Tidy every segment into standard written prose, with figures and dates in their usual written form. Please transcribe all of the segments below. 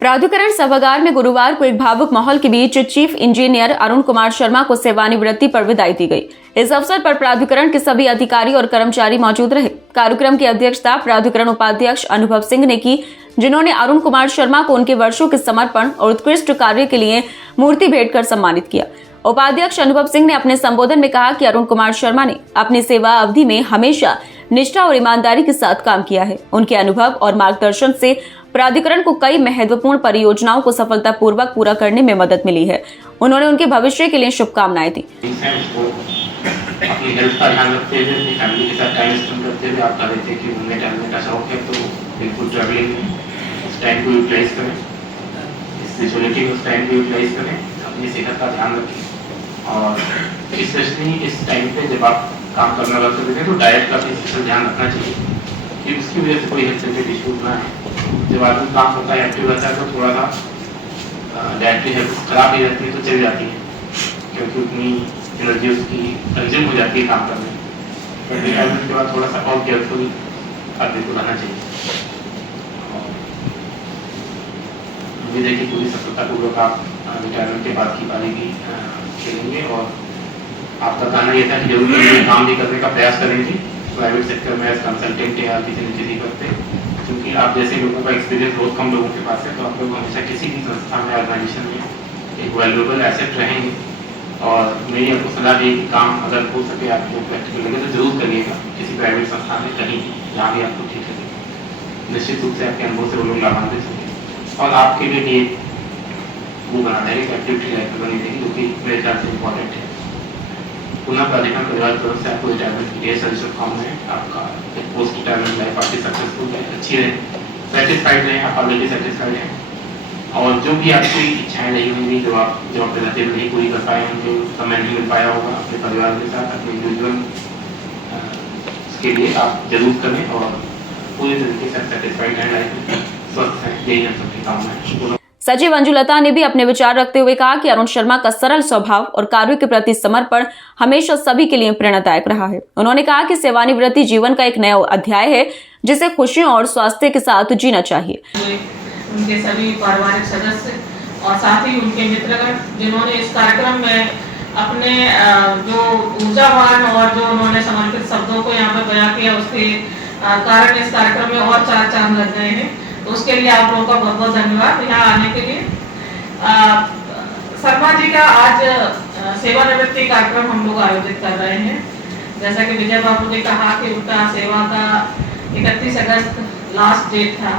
प्राधिकरण सभागार में गुरुवार को एक भावुक माहौल के बीच चीफ इंजीनियर अरुण कुमार शर्मा को सेवानिवृत्ति पर विदाई दी गई। इस अवसर पर प्राधिकरण के सभी अधिकारी और कर्मचारी मौजूद रहे। कार्यक्रम की अध्यक्षता प्राधिकरण उपाध्यक्ष अनुभव सिंह ने की, जिन्होंने अरुण कुमार शर्मा को उनके वर्षों के समर्पण और उत्कृष्ट कार्य के लिए मूर्ति भेंट कर सम्मानित किया। उपाध्यक्ष अनुभव सिंह ने अपने संबोधन में कहा कि अरुण कुमार शर्मा ने अपनी सेवा अवधि में हमेशा निष्ठा और ईमानदारी के साथ काम किया है। उनके अनुभव और मार्गदर्शन से प्राधिकरण को कई महत्वपूर्ण परियोजनाओं को सफलतापूर्वक पूरा करने में मदद मिली है। उन्होंने उनके भविष्य के लिए शुभकामनाएं दी। अपनी हेल्थ का ध्यान रखते हुए, अपनी फैमिली के साथ टाइम स्पेंड करते हुए आप कहते हैं कि घूमने टहलने का शौक है, तो बिल्कुल ट्रैवलिंग में उस टाइम को यूटिलाइज करें, स्पिरिचुअलिटी में उस टाइम को यूटिलाइज करें, अपनी सेहत का ध्यान रखें। और स्पेशली इस टाइम पे जब आप काम करना लग सकते हैं तो डाइट का भी स्पेशल ध्यान रखना चाहिए कि उसकी वजह से कोई हेल्थ रिलेटेड इशूज ना है। जब आदमी काम करता है, एक्टिव रहता है, तो थोड़ा सा डाइटरी हेल्थ खराब ही रहती है तो चल जाती है, क्योंकि उतनी एनर्जी उसकी कंज्यूम हो जाती है काम करने में। तो रिटायरमेंट के बाद थोड़ा सा और केयरफुल आदमी को रहना चाहिए। उम्मीद है कि पूरी सफलतापूर्वक आप रिटायरमेंट के बाद की पारी भी खेलेंगे। और आपका कहना यह था कि जरूर काम भी करने का प्रयास करेंगे प्राइवेट सेक्टर में एज कंसल्टेंट या किसी न किसी करते, क्योंकि आप जैसे लोगों का एक्सपीरियंस बहुत कम लोगों के पास है, तो आप लोग हमेशा किसी भी संस्था में ऑर्गेनाइजेशन में एक वैल्यूएबल एसेट रहेंगे। और मेरी आपको सलाह दी कि काम अगर हो सके आपको प्रैक्टिकल लगे तो जरूर करिएगा किसी प्राइवेट संस्था में, कहीं जहाँ भी आपको ठीक लगे। निश्चित रूप से आपके अनुभव से वो लोग लाभान्वित होंगे और आपके लिए भी वो बना देंगे, एक एक्टिविटी लाइफ बनी देगी, जो कि मेरे ख्याल से इम्पोर्टेंट है। पुनः प्राधिकरण परिवार की तरफ से आपको रिटायरमेंट की ढेर सारी शुभकामनाएं। आपका पोस्ट रिटायरमेंट लाइफ आपकी सक्सेसफुल है, अच्छी रहे, सेटिस्फाइड रहे, आप ऑलरेडी सेटिस्फाइड हैं। और जो भी आपकी इच्छाएं नहीं होंगी, जो आप रिलेटिव नहीं पूरी कर पाए होंगे, समय नहीं मिल पाया होगा अपने परिवार के साथ, अपने इंडिविजुअल के लिए आप जरूर करें और पूरी तरीके से सेटिस्फाइड हैं, लाइफ में स्वस्थ हैं, यही हम सबकी कामना है। सचिव अंजुलता ने भी अपने विचार रखते हुए कहा कि अरुण शर्मा का सरल स्वभाव और कार्यों के प्रति समर्पण हमेशा सभी के लिए प्रेरणादायक रहा है। उन्होंने कहा कि सेवानिवृत्ति जीवन का एक नया अध्याय है, जिसे खुशियों और स्वास्थ्य के साथ जीना चाहिए। उनके सभी पारिवारिक सदस्य और साथ ही उनके मित्रगण, जिन्होंने इस कार्यक्रम में अपने जो ऊर्जावान और जो उन्होंने समर्पित शब्दों को यहाँ पर बयां किया, उसके कारण इस कार्यक्रम में और चार चांद लग गए हैं। तो उसके लिए आप लोगों का बहुत बहुत धन्यवाद यहाँ आने के लिए। शर्मा जी का आज सेवानिवृत्ति कार्यक्रम हम लोग आयोजित कर रहे हैं। जैसा कि विजय बाबू ने कहा कि उनका सेवा का 31 अगस्त लास्ट डेट था,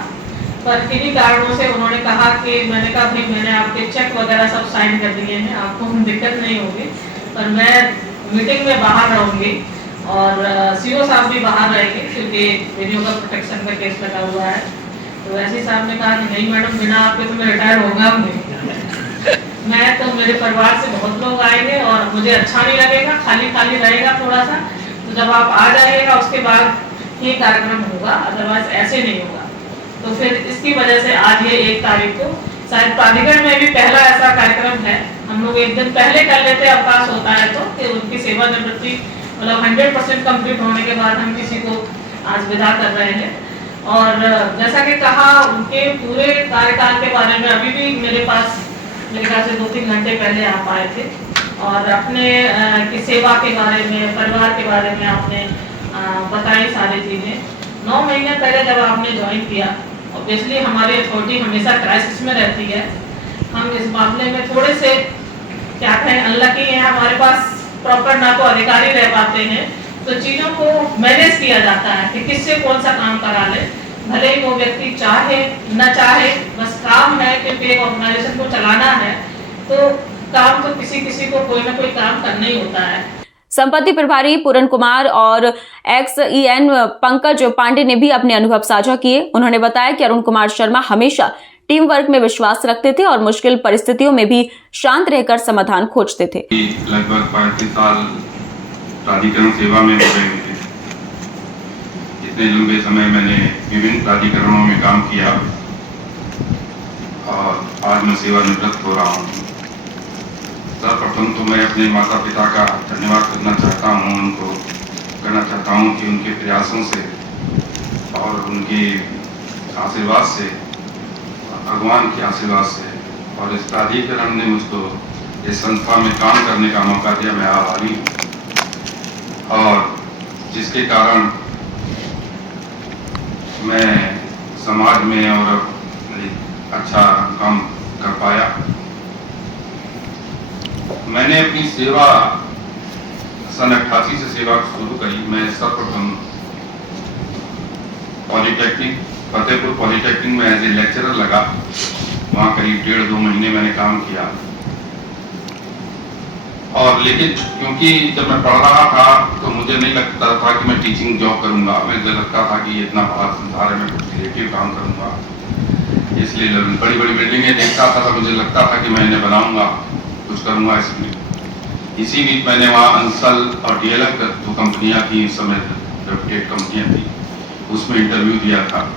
पर किन्हीं कारणों से उन्होंने कहा कि मैंने कहा भाई मैंने आपके चेक वगैरह सब साइन कर दिए हैं, आपको दिक्कत नहीं होगी, पर मैं मीटिंग में बाहर रहूंगी और सीओ साहब भी बाहर रहेंगे, क्योंकि वीडियो का प्रोटेक्शन का केस लगा हुआ है। तो ऐसे साहब ने कहा कि नहीं मैडम, बिना आपके तो मैं रिटायर होगा नहीं। मैं तो मेरे परिवार से बहुत लोग आएंगे और मुझे अच्छा नहीं लगेगा, खाली खाली रहेगा थोड़ा सा, तो जब आप आ जाइएगा उसके बाद ये कार्यक्रम होगा, अदरवाइज ऐसे नहीं होगा। तो फिर इसकी वजह से आज ये 1 तारीख को शायद प्राधिकरण में भी पहला ऐसा कार्यक्रम है। हम लोग एक दिन पहले कर लेते, अवकाश होता है तो, कि उनकी सेवानिवृत्ति मतलब 100% कंप्लीट होने के बाद हम किसी को आज विदा कर रहे हैं। और जैसा कि कहा, उनके पूरे कार्यकाल के बारे में अभी भी मेरे पास मेरे ख्याल से 2-3 घंटे पहले आप आए थे और अपने की सेवा के बारे में, परिवार के बारे में आपने बताई सारी चीज़ें। 9 महीने पहले जब आपने ज्वाइन किया, ऑब्वियसली हमारी अथॉरिटी हमेशा क्राइसिस में रहती है। हम इस मामले में थोड़े से क्या कहें अनलकी हैं, हमारे पास प्रॉपर ना तो अधिकारी रह पाते हैं, तो चीज़ों को मैनेज किया जाता है कि किससे कौन सा काम करा ले, भले ही वो व्यक्ति चाहे न चाहे, बस काम है, क्योंकि एक ऑर्गेनाइजेशन को चलाना है तो काम तो किसी को कोई ना कोई काम करना ही होता है। संपत्ति प्रभारी पूरन कुमार और XEN पंकज पांडे ने भी अपने अनुभव साझा किए। उन्होंने बताया कि अरुण कुमार शर्मा हमेशा टीम वर्क में विश्वास रखते थे और मुश्किल परिस्थितियों में भी शांत रहकर समाधान खोजते थे। लगभग 35 साल प्राधिकरण सेवा में हो गए थे। इतने लंबे समय मैंने विभिन्न प्राधिकरणों में काम किया और आज मैं सेवानिवृत्त हो रहा हूँ। सर्वप्रथम तो मैं अपने माता पिता का धन्यवाद करना चाहता हूँ, उनको कहना चाहता हूँ कि उनके प्रयासों से और उनके आशीर्वाद से भगवान के आशीर्वाद से और इस प्राधिकरण ने मुझको इस संस्था में काम करने का मौका दिया, मैं आभारी हूँ। और जिसके कारण मैं समाज में और अच्छा काम कर पाया। मैंने अपनी सेवा सन 88 से सेवा शुरू करी। मैं सर्वप्रथम पॉलिटेक्निक फतेहपुर पॉलिटेक्निक में एज ए लेक्चरर लगा। वहाँ करीब 1.5-2 महीने मैंने काम किया। और लेकिन क्योंकि जब मैं पढ़ रहा था तो मुझे नहीं लगता था कि मैं टीचिंग जॉब करूंगा। मुझे लगता था कि ये इतना बड़ा संसार है, मैं कुछ क्रिएटिव काम करूंगा। इसलिए बड़ी बड़ी बिल्डिंगें देखता था तो मुझे लगता था कि मैं इन्हें बनाऊंगा, कुछ करूंगा इसमें। इसी बीच मैंने वहाँ अंसल और DLF जो कंपनियाँ थी, इस समय रेप्यूटेड कंपनियाँ थी, उसमें इंटरव्यू दिया था।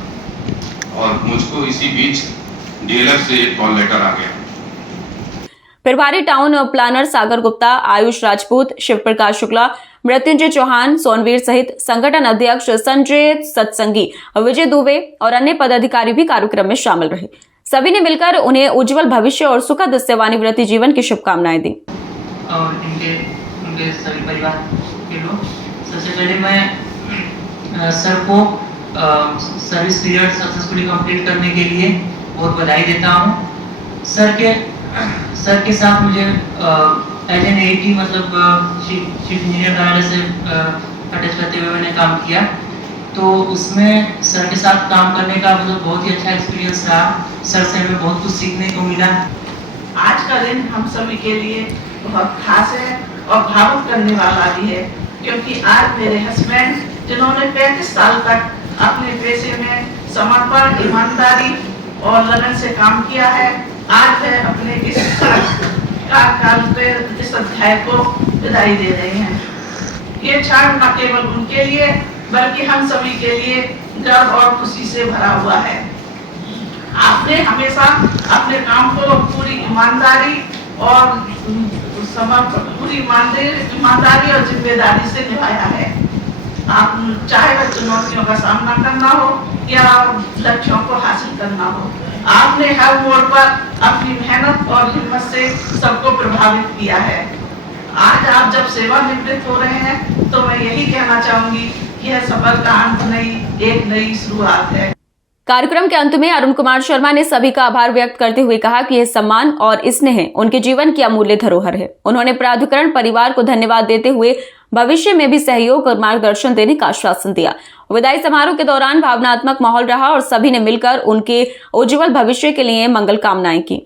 और मुझको इसी बीच DLF से एक कॉल लेटर आ गया। प्रभारी टाउन प्लानर सागर गुप्ता, आयुष राजपूत, शिव प्रकाश शुक्ला, मृत्युंजय चौहान, सोनवीर सहित संगठन अध्यक्ष संजय सत्संगी, विजय दुबे और अन्य पदाधिकारी भी कार्यक्रम में शामिल रहे। सभी ने मिलकर उन्हें उज्जवल भविष्य और सुखद सेवानिवृत्ति जीवन की शुभकामनाएं दी। और उनके सभी परिवार के लोग, सबसे पहले मैं सर को सर्विस पीरियड सक्सेसफुली कंप्लीट करने के लिए बहुत बधाई देता हूँ। सर के साथ मुझे एज एन AT मतलब चीफ इंजीनियर कार्यालय से अटैच करते हुए मैंने काम किया, तो उसमें सर के साथ काम करने का मतलब बहुत ही अच्छा एक्सपीरियंस रहा। सर से हमें बहुत कुछ सीखने को मिला। आज का दिन हम सभी के लिए बहुत खास है और भावुक करने वाला भी है, क्योंकि आज मेरे हस्बैंड, जिन्होंने 35 साल तक अपने पेशे में समर्पण, ईमानदारी और लगन से काम किया है, आज वह अपने इस कार्यकाल के इस अध्याय को विदाई दे रहे हैं। ये क्षण न केवल उनके लिए बल्कि हम सभी के लिए गर्व और खुशी से भरा हुआ है। आपने हमेशा अपने काम को पूरी ईमानदारी और पूरी ईमानदारी और जिम्मेदारी से निभाया है। आप चाहे वह चुनौतियों का सामना करना हो या लक्ष्यों को हासिल करना हो, आपने हर मोड़ पर अपनी मेहनत और हिम्मत से सबको प्रभावित किया है। आज आप जब सेवानिवृत्त हो रहे हैं तो मैं यही कहना चाहूंगी कि यह सफर का अंत नहीं, एक नई शुरुआत है। कार्यक्रम के अंत में अरुण कुमार शर्मा ने सभी का आभार व्यक्त करते हुए कहा कि यह सम्मान और स्नेह उनके जीवन की अमूल्य धरोहर है। उन्होंने प्राधिकरण परिवार को धन्यवाद देते हुए भविष्य में भी सहयोग और मार्गदर्शन देने का आश्वासन दिया। विदाई समारोह के दौरान भावनात्मक माहौल रहा और सभी ने मिलकर उनके उज्जवल भविष्य के लिए मंगल कामनाएं की।